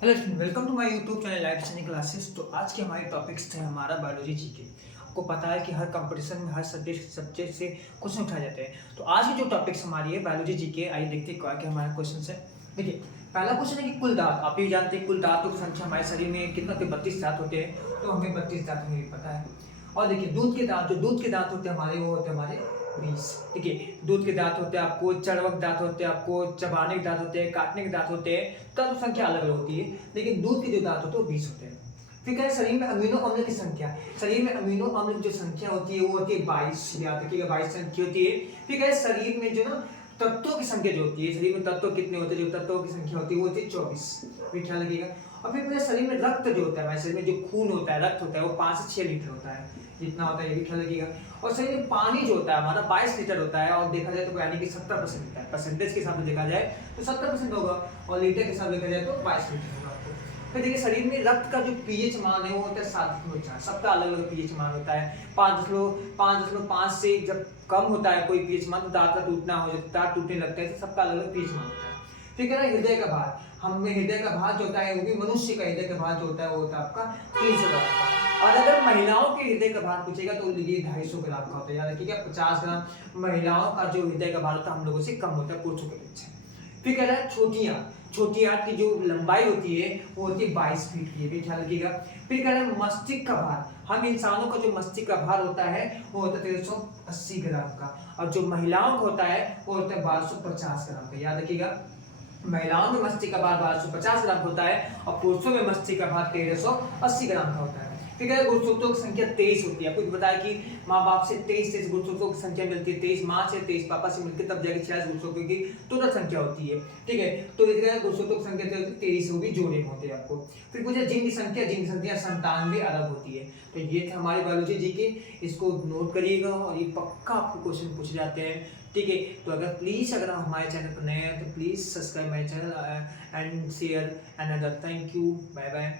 Hello welcome to my YouTube channel lifestyle classes. तो आज के हमारे टॉपिक्स थे हमारा बायोलॉजी जीके। आपको पता है कि हर कंपटीशन में हर सब्जेक्ट से क्वेश्चन उठाए जाते हैं। तो आज की जो टॉपिक्स हमारी है बायोलॉजी जीके, आइए देखते हैं क्या क्या हमारा क्वेश्चन है। देखिए, पहला क्वेश्चन है कि कुल दांत, आप ही जानते हैं कुल दांतों की संख्या हमारे शरीर में कितना होते हैं, 32 दांत होते हैं। तो हमें 32 दांत हमें भी पता है। और देखिए दूध के दांत, जो दूध के दांत होते हैं हमारे, वो होते हैं हमारे 20। ठीक है, दूध के दांत होते हैं, आपको चर्वक दांत होते हैं, आपको चबाने के दांत होते हैं, काटने के दांत होते हैं। तब संख्या अलग अलग होती है, लेकिन दूध के जो दांत होते हैं वो 20 होते हैं। फिर क्या है, शरीर में अमीनो अम्ल की संख्या, शरीर में अमीनो अम्ल की जो संख्या होती है वो होती है 22। याद रखिएगा 22 संख्या होती है। फिर क्या है, शरीर में जो ना तत्वों की संख्या जो होती है, शरीर में तत्व कितने होते हैं, जो तत्वों की संख्या होती है वो होती है 24। फिर ख्याल रखिएगा। और फिर पूरे शरीर में रक्त जो होता है, हमारे शरीर में जो खून होता है, रक्त होता है, वो 5 से 6 लीटर होता है, जितना होता है ये भी ख्याल रखिएगा। और शरीर में पानी जो होता है हमारा 22 लीटर होता है, और देखा जाए तो यानी कि 70% होता है। परसेंटेज के हिसाब से देखा जाए तो 70% होगा, और लीटर के हिसाब से देखा जाए तो 22 लीटर होगा आपको। फिर देखिए, शरीर में रक्त का जो पीएच मान है वो होता है 7.4। सबका अलग अलग पीएच मान होता है। 5.5 से जब कम होता है कोई पीएच मान, तो दांत का टूटना हो जाता है, टूटने लगता है, तो सबका अलग अलग पीएच मान होता है। ठीक है ना। हृदय का भार, हमें हृदय का भार जो होता है, वो भी मनुष्य का हृदय का भार जो होता है वो होता है आपका 300 ग्राम का। और अगर महिलाओं के हृदय का भार पूछेगा तो ये 250 ग्राम का होता है। याद रखिएगा 50 ग्राम महिलाओं का जो हृदय का भार होता है हम लोगों से कम होता है, पुरुषों के अपेक्षा। फिर कह रहा है छोटी आंत, छोटी आंत की जो लंबाई होती है वो होती है 22 फीट की, भी ख्याल रखिएगा। फिर कह रहा है मस्तिष्क का भार, हम इंसानों का जो मस्तिष्क का भार होता है वो होता है 1380 ग्राम का, और जो महिलाओं का होता है वो होता है 1250 ग्राम का। याद रखिएगा, महिलाओं में मस्तिष्क का भार 1250 ग्राम होता है, और पुरुषों में मस्तिष्क का भार 1380 ग्राम का होता है। ठीक है, गुणसूत्रों की संख्या 23 होती है। आपको बताया कि माँ बाप से 23 गुणसूत्रों की संख्या मिलती है, 23 माँ से 23 पापा से मिलकर तब जाके 46 गुणसूत्रों की टोटल संख्या होती है। ठीक है, तो देखिएगा गुणसूत्रों की संख्या 23 वो भी जोड़े में होते हैं आपको। फिर पूछा जिन की संख्या, जिन की संख्या 97 अलग होती है। तो ये थे हमारे बायोलॉजी जी के, इसको नोट करिएगा और ये पक्का आपको क्वेश्चन पूछे जाते हैं। ठीक है, तो अगर हमारे चैनल पर नए हैं तो please subscribe my channel and share and other. Thank you, bye bye.